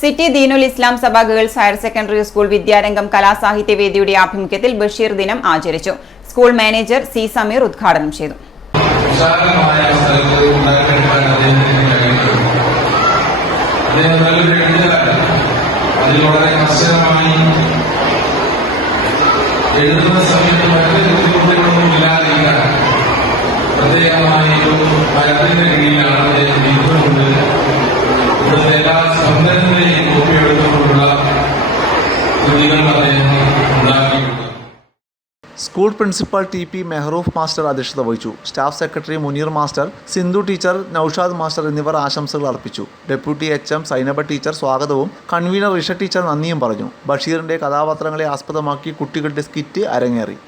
City ദീനുൽ ഇസ്ലാം സഭ girls higher secondary school വിദ്യാരംഗം കലാസാഹിത്യവേദിയുടെ ആഭിമുഖ്യത്തിൽ ബഷീർ ദിനം ആചരിച്ചു. സ്കൂൾ മാനേജർ സി സമീർ ഉദ്ഘാടനം ചെയ്തു. എഴുതുന്ന സമയത്ത് മറ്റൊരു ബുദ്ധിമുട്ടുകളൊന്നും ഇല്ലാതിരിക്കാൻ പ്രത്യേകമായി ഒരു മരത്തിന്റെ കീഴിലാണ് അദ്ദേഹം ഇരുന്നുകൊണ്ട് ഇവിടുത്തെ എല്ലാ സ്പന്ദനങ്ങളെയും ഒപ്പിയെടുത്തുകൊണ്ടുള്ള കൃതികൾ അദ്ദേഹം ഉണ്ടാക്കിയിട്ടുണ്ട്. School principal T P. Mehroof master അധ്യക്ഷത വഹിച്ചു. Staff secretary Muneer master, Sindhu teacher, Noushad master എന്നിവർ ആശംസകൾ അർപ്പിച്ചു. Deputy H M. സൈനബ ടീച്ചർ സ്വാഗതവും കൺവീനർ റിഷ ടീച്ചർ നന്ദിയും പറഞ്ഞു. ബഷീറിന്റെ കഥാപാത്രങ്ങളെ ആസ്പദമാക്കി കുട്ടികളുടെ സ്കിറ്റ് അരങ്ങേറി.